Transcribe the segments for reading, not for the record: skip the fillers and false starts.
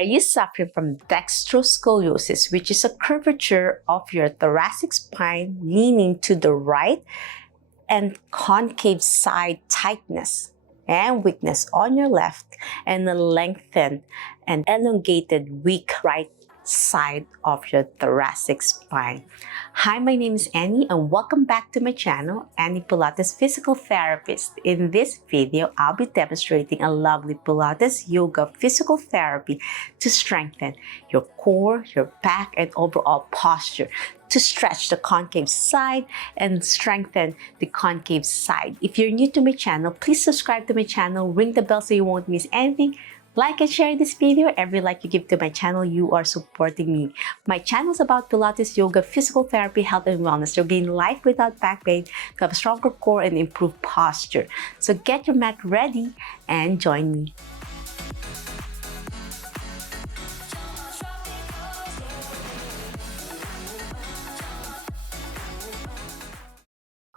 Are you suffering from dextroscoliosis, which is a curvature of your thoracic spine leaning to the right, and concave side tightness and weakness on your left, and a lengthened and elongated weak right side of your thoracic spine? Hi, my name is Annie and welcome back to my channel, Annie Pilates Physical Therapist. In this video, I'll be demonstrating a lovely Pilates yoga physical therapy to strengthen your core, your back, and overall posture, to stretch the concave side and strengthen the concave side. If you're new to my channel, please subscribe to my channel, ring the bell so you won't miss anything. Like and share this video. Every like you give to my channel, you are supporting me. My channel is about Pilates, yoga, physical therapy, health, and wellness to gain life without back pain, to have a stronger core, and improve posture. So get your mat ready and join me.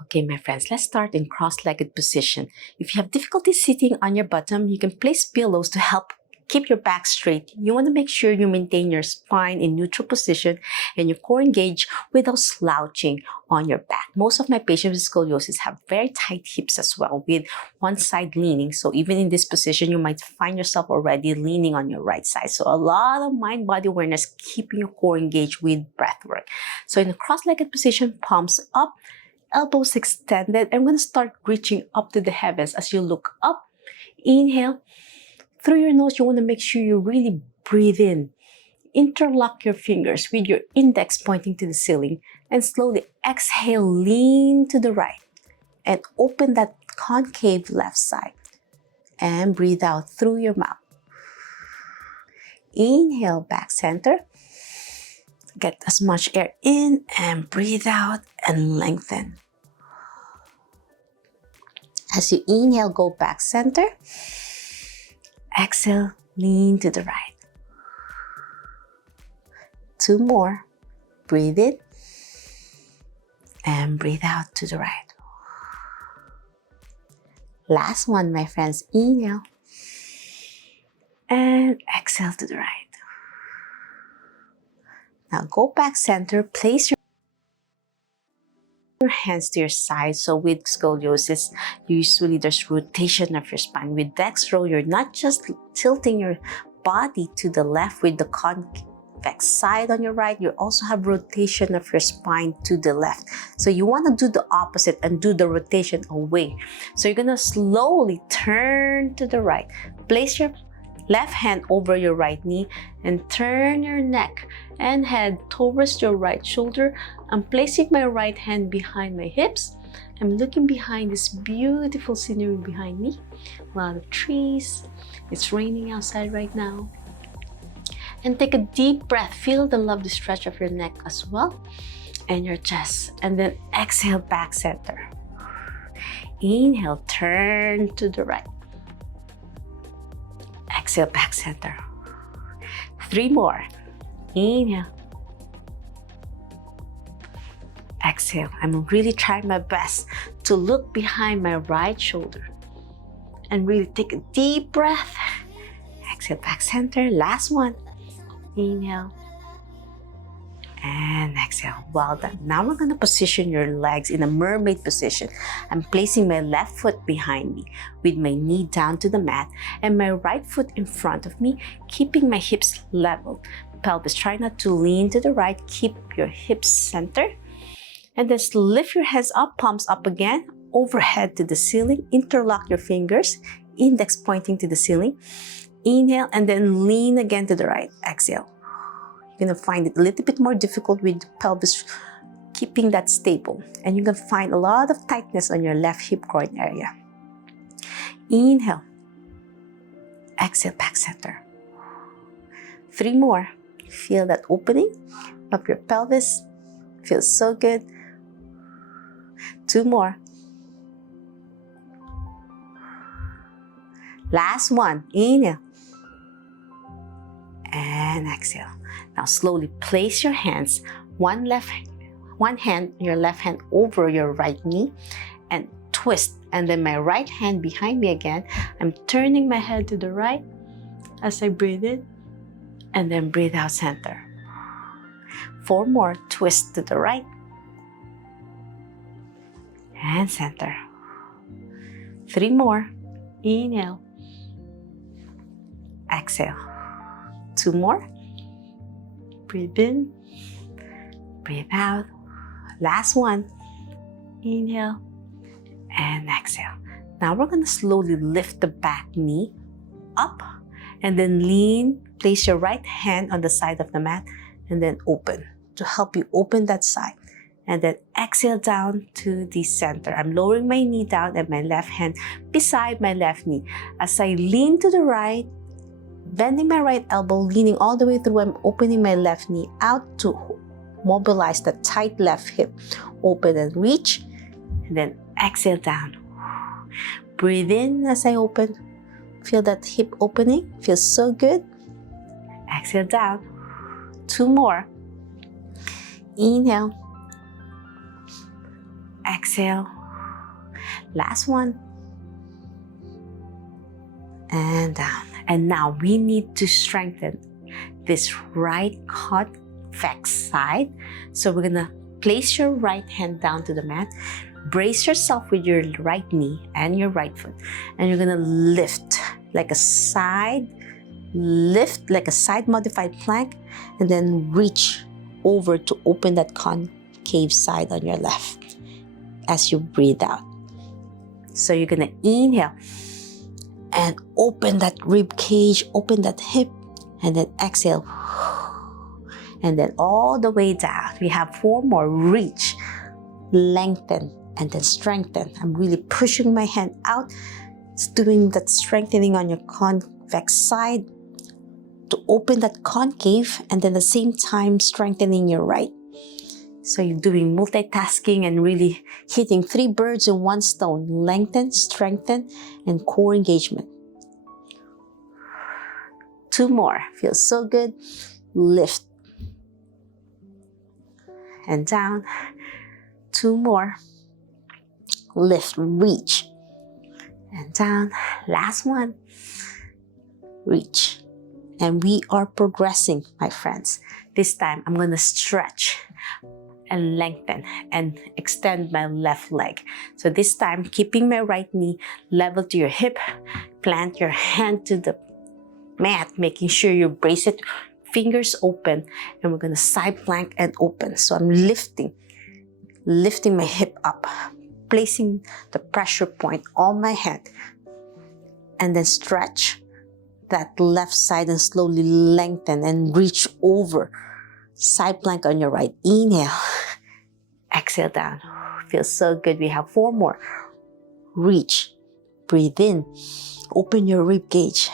Okay, my friends, let's start in cross-legged position. If you have difficulty sitting on your bottom, you can place pillows to help keep your back straight. You want to make sure you maintain your spine in neutral position and your core engaged without slouching on your back. Most of my patients with scoliosis have very tight hips as well, with one side leaning. So even in this position, you might find yourself already leaning on your right side. So a lot of mind-body awareness, keeping your core engaged with breath work. So in a cross-legged position, palms up, elbows extended. I'm going to start reaching up to the heavens. As you look up, inhale. Through your nose, you want to make sure you really breathe in. Interlock your fingers with your index pointing to the ceiling, and slowly exhale, lean to the right and open that concave left side, and breathe out through your mouth. Inhale, back center. Get as much air in and breathe out and lengthen. As you inhale, go back center. Exhale, lean to the right. 2 more. Breathe in and breathe out to the right. Last one, my friends. Inhale and exhale to the right. Now go back center. Place your hands to your side. So with scoliosis, usually there's rotation of your spine. With dextro, you're not just tilting your body to the left with the convex side on your right, you also have rotation of your spine to the left. So you want to do the opposite and do the rotation away. So you're going to slowly turn to the right. Place your left hand over your right knee and turn your neck and head towards your right shoulder. I'm placing my right hand behind my hips. I'm looking behind this beautiful scenery behind me. A lot of trees. It's raining outside right now. And take a deep breath. Feel the lovely stretch of your neck as well and your chest. And then exhale, back center. Inhale, turn to the right. Exhale, back center. 3 more. Inhale. Exhale. I'm really trying my best to look behind my right shoulder and really take a deep breath. Exhale, back center. Last one. Inhale and exhale. Well done. Now we're going to position your legs in a mermaid position. I'm placing my left foot behind me with my knee down to the mat and my right foot in front of me, keeping my hips level. Pelvis, try not to lean to the right. Keep your hips centered. And then lift your hands up, palms up again, overhead to the ceiling. Interlock your fingers, index pointing to the ceiling. Inhale and then lean again to the right. Exhale. You're going to find it a little bit more difficult with the pelvis keeping that stable. And you're going to find a lot of tightness on your left hip groin area. Inhale. Exhale, back center. 3 more. Feel that opening of your pelvis. Feels so good. 2 more. Last one. Inhale. And exhale. Now slowly place your hands, one hand, your left hand over your right knee, and twist. And then my right hand behind me again. I'm turning my head to the right as I breathe in And then breathe out, center. 4 more, twist to the right. And center. 3 more, inhale. Exhale. 2 more. Breathe in. Breathe out. Last one. Inhale and exhale. Now we're going to slowly lift the back knee up and then lean. Place your right hand on the side of the mat and then open to help you open that side. And then exhale down to the center. I'm lowering my knee down and my left hand beside my left knee. As I lean to the right, bending my right elbow, leaning all the way through, I'm opening my left knee out to mobilize the tight left hip. Open and reach, and then exhale down. Breathe in as I open. Feel that hip opening. Feels so good. Exhale down. 2 more. Inhale. Exhale. Last one. And down. And now we need to strengthen this right convex side. So we're gonna place your right hand down to the mat. Brace yourself with your right knee and your right foot. And you're gonna lift like a side modified plank, and then reach over to open that concave side on your left as you breathe out. So you're gonna inhale and open that rib cage, open that hip, and then exhale. And then all the way down. We have 4 more. Reach, lengthen, and then strengthen. I'm really pushing my hand out. It's doing that strengthening on your convex side to open that concave, and then at the same time strengthening your right. So you're doing multitasking and really hitting 3 birds in 1 stone. Lengthen, strengthen, and core engagement. 2 more. Feels so good. Lift. And down. 2 more. Lift, reach. And down. Last one. Reach. And we are progressing, my friends. This time, I'm going to stretch and lengthen and extend my left leg. So this time, keeping my right knee level to your hip, plant your hand to the mat, making sure you brace it, fingers open, and we're gonna side plank and open. So I'm lifting my hip up, placing the pressure point on my head, and then stretch that left side and slowly lengthen and reach over. Side plank on your right. Inhale. Exhale down. Feels so good. We have 4 more. Reach. Breathe in. Open your rib cage.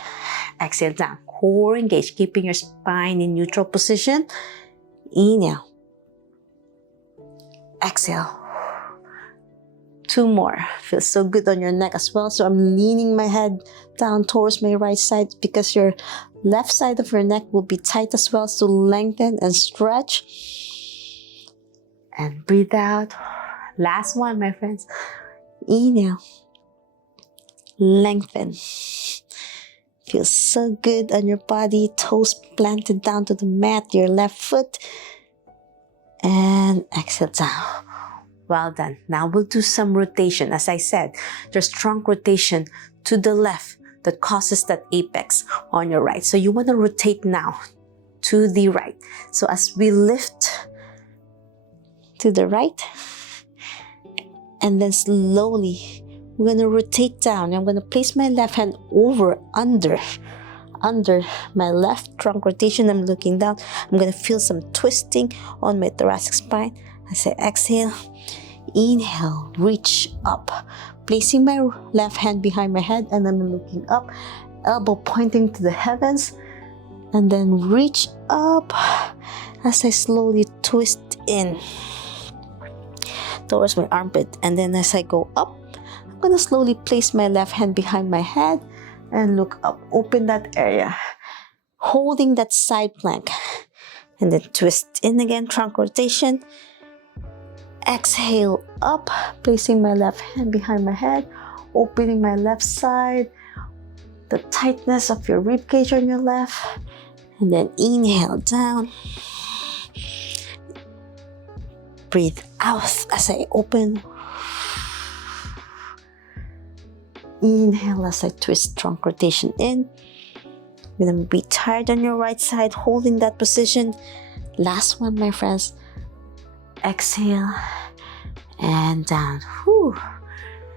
Exhale down. Core engage. Keeping your spine in neutral position. Inhale. Exhale. 2 more. Feels so good on your neck as well. So I'm leaning my head down towards my right side because your left side of your neck will be tight as well. So lengthen and stretch. And breathe out. Last one, my friends. Inhale. Lengthen. Feels so good on your body. Toes planted down to the mat. Your left foot. And exhale down. Well done. Now we'll do some rotation. As I said, there's trunk rotation to the left that causes that apex on your right. So you want to rotate now to the right. So as we lift to the right, and then slowly we're going to rotate down. I'm going to place my left hand under my left trunk rotation. I'm looking down. I'm going to feel some twisting on my thoracic spine. As I exhale, inhale, reach up, placing my left hand behind my head, and I'm looking up, elbow pointing to the heavens, and then reach up as I slowly twist in towards my armpit. And then as I go up, I'm going to slowly place my left hand behind my head and look up, open that area, holding that side plank, and then twist in again, trunk rotation. Exhale up, placing my left hand behind my head, opening my left side, the tightness of your rib cage on your left, And then inhale down. Breathe out as I open. Inhale as I twist trunk rotation in. You're gonna be tired on your right side, holding that position. Last one, my friends. Exhale and down. Whew.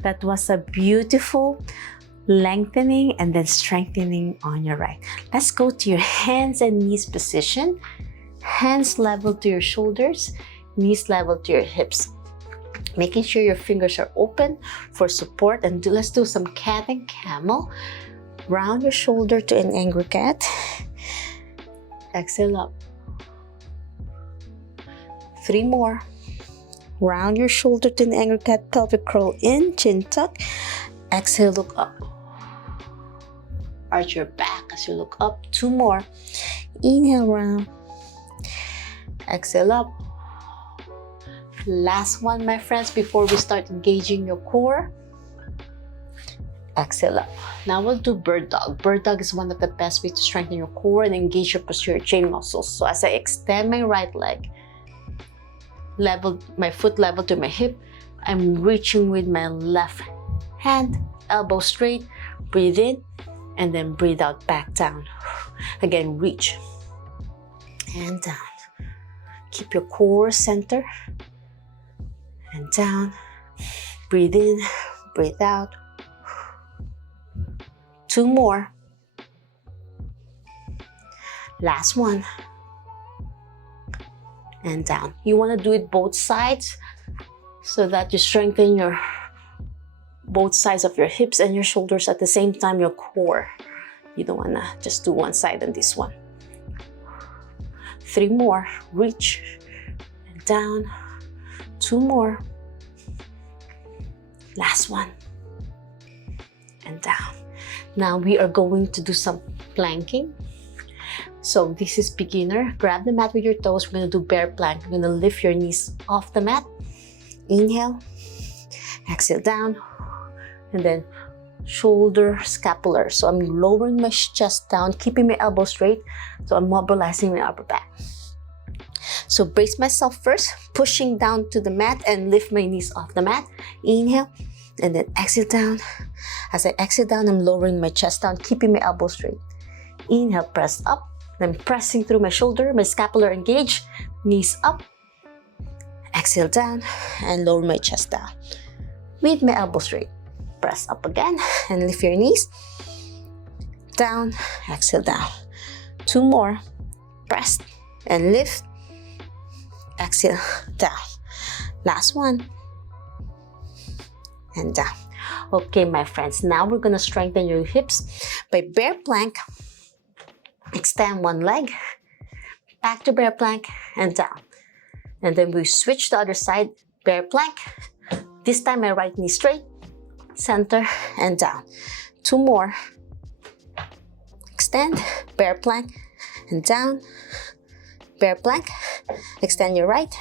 That was a beautiful lengthening and then strengthening on your right. Let's go to your hands and knees position. Hands level to your shoulders, knees level to your hips. Making sure your fingers are open for support, and let's do some cat and camel. Round your shoulder to an angry cat. Exhale up. 3 more. Round your shoulder to an angry cat, pelvic curl in, chin tuck. Exhale, look up. Arch your back as you look up. 2 more. Inhale, round. Exhale up. Last one, my friends, before we start engaging your core. Exhale up. Now we'll do bird dog. Bird dog is one of the best ways to strengthen your core and engage your posterior chain muscles. So as I extend my right leg, my foot level to my hip, I'm reaching with my left hand, elbow straight. Breathe in and then breathe out, back down. Again, reach and down. Keep your core center and down. Breathe in, breathe out. 2 more. Last one. And down. You want to do it both sides so that you strengthen your both sides of your hips and your shoulders at the same time, your core. You don't want to just do one side and this one. 3 more. Reach and down. 2 more. Last one. And down. Now we are going to do some planking. So this is beginner. Grab the mat with your toes. We're going to do bear plank. We're going to lift your knees off the mat. Inhale. Exhale down. And then shoulder scapular. So I'm lowering my chest down, keeping my elbow straight. So I'm mobilizing my upper back. So brace myself first, pushing down to the mat and lift my knees off the mat. Inhale. And then exhale down. As I exhale down, I'm lowering my chest down, keeping my elbow straight. Inhale, press up. Then pressing through my shoulder, my scapular engage, knees up. Exhale down and lower my chest down. With my elbow straight. Press up again and lift your knees. Down, exhale down. 2 more. Press and lift. Exhale down. Last one. And down. Okay, my friends, now we're going to strengthen your hips by bear plank. Extend one leg, back to bear plank and down. And then we switch the other side, bear plank. This time my right knee straight, center and down. 2 more. Extend, bear plank and down. Bear plank, extend your right,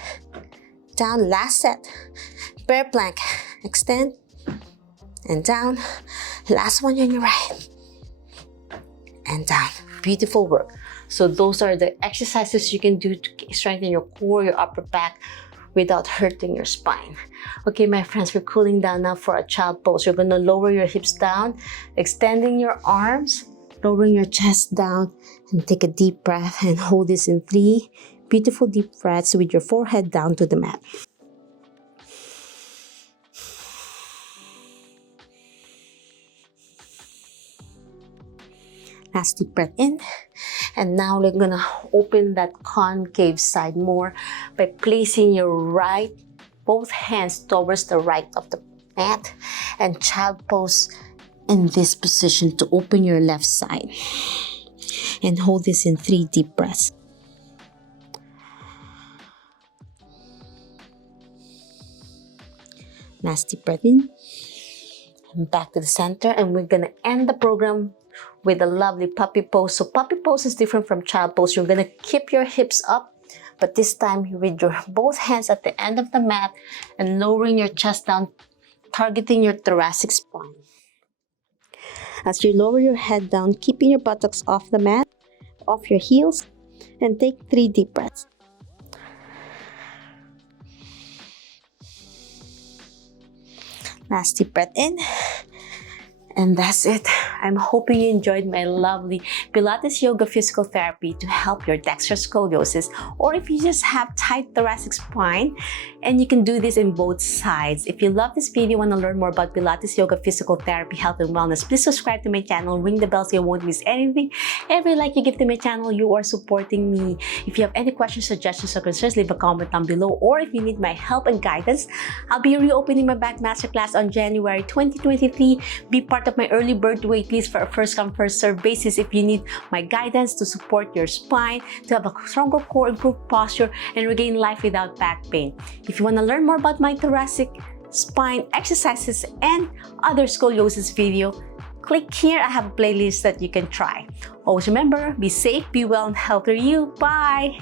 down. Last set, bear plank, extend and down. Last one on your right and down. Beautiful work. So those are the exercises you can do to strengthen your core, your upper back without hurting your spine. Okay, my friends, we're cooling down now for a child pose. You're going to lower your hips down, extending your arms, lowering your chest down, and take a deep breath and hold this in 3 beautiful deep breaths with your forehead down to the mat. Last deep breath in. And now we're gonna open that concave side more by placing your both hands towards the right of the mat and child pose in this position to open your left side. And hold this in 3 deep breaths. Last deep breath in. And back to the center, and we're gonna end the program with a lovely puppy pose. So puppy pose is different from child pose. You're gonna keep your hips up, but this time with your both hands at the end of the mat and lowering your chest down, targeting your thoracic spine. As you lower your head down, keeping your buttocks off the mat, off your heels and take 3 deep breaths. Last deep breath in. And that's it. I'm hoping you enjoyed my lovely Pilates Yoga Physical Therapy to help your dextroscoliosis, or if you just have tight thoracic spine, and you can do this in both sides. If you love this video and want to learn more about Pilates Yoga Physical Therapy, Health and Wellness, please subscribe to my channel, ring the bell so you won't miss anything. Every like you give to my channel, you are supporting me. If you have any questions, suggestions, or concerns, leave a comment down below. Or if you need my help and guidance, I'll be reopening my back masterclass on January 2023. Be part of my early bird waitlist for a first come first serve basis if you need my guidance to support your spine, to have a stronger core, improved posture, and regain life without back pain. If you want to learn more about my thoracic spine exercises and other scoliosis video, click here. I have a playlist that you can try. Always remember, be safe, be well, and healthy you. Bye!